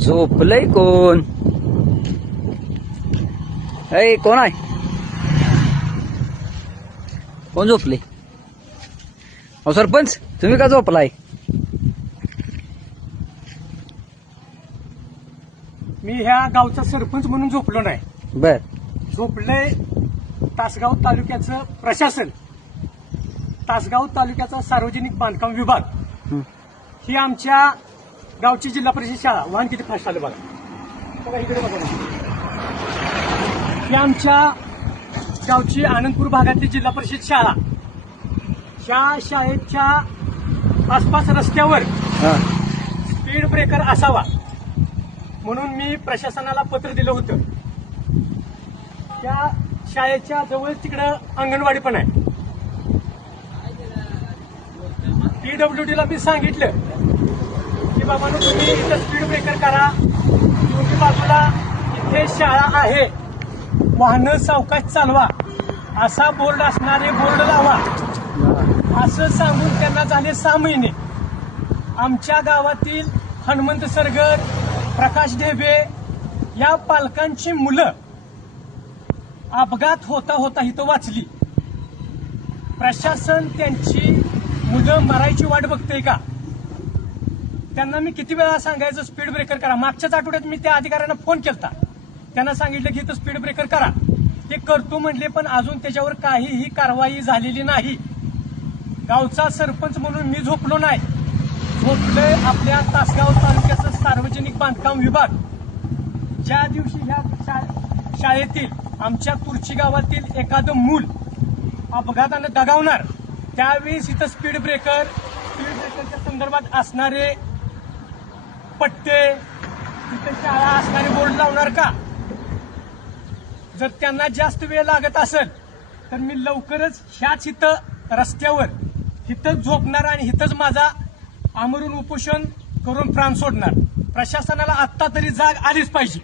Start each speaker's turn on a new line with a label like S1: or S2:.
S1: झोपलंय कोण? ऐ कोण आहे? कोण झोपले? अहो सरपंच तुम्ही का झोपलाय?
S2: मी ह्या गावचा सरपंच म्हणून झोपलो नाही.
S1: बर.
S2: झोपलंय तासगाव तालुक्याचं प्रशासन तासगाव तालुक्याचा सार्वजनिक बांधकाम विभाग.
S1: हं.
S2: आमच्या गावची जिल्हा परिषद शाळा. वाहन किती फास्ट आलं बघा. बघा इकडे बघा ही आमच्या गावची आनंदपूर भागातली जिल्हा परिषद शाळा. ह्या शाळेच्या आसपास रस्त्यावर स्पीड ब्रेकर असावा. म्हणून मी प्रशासनाला पत्र दिलं होतं. त्या शाळेच्या जवळ तिकडं अंगणवाडी पण आहे. पीडब्ल्यू डीला मी सांगितलं की बाबा तुम्ही इथं स्पीड ब्रेकर करा. दोन्ही बाजूला इथे शाळा आहे. वाहनं सावकाश चालवा. असा बोर्ड असणारे बोर्ड लावा. असं सांगून त्यांना झाले सहा महिने. आमच्या गावातील हनुमंत सरगर प्रकाश ढेबे या पालकांची मुलं अपघात होता होता इथं वाचली. प्रशासन त्यांची मुलं मरायची वाट बघते का? त्यांना मी किती वेळा सांगायचं स्पीड ब्रेकर करा. मागच्याच आठवड्यात मी त्या अधिकाऱ्यांना फोन केलता. त्यांना सांगितलं की इथं स्पीड ब्रेकर करा. ते करतो म्हणले पण अजून त्याच्यावर काहीही कारवाई झालेली नाही. गावचा सरपंच म्हणून मी झोपलो नाही. झोपलोय आपल्या तासगाव तालुक्याचं सार्वजनिक बांधकाम विभाग. ज्या दिवशी ह्या शा- शाळेतील आमच्या तुरची गावातील एखादं मूल अपघातानं दगावणार त्यावेळेस इथं स्पीड ब्रेकर स्पीड ब्रेकरच्या संदर्भात असणारे पट्टे तिथे शाळा असणारे बोर्ड लावणार का? जर त्यांना जास्त वेळ लागत असेल तर मी लवकरच ह्याच इथं रस्त्यावर इथंच झोपणार आणि इथंच माझा आमरून उपोषण करून प्राण सोडणार. प्रशासनाला आत्ता तरी जाग आलीच पाहिजे.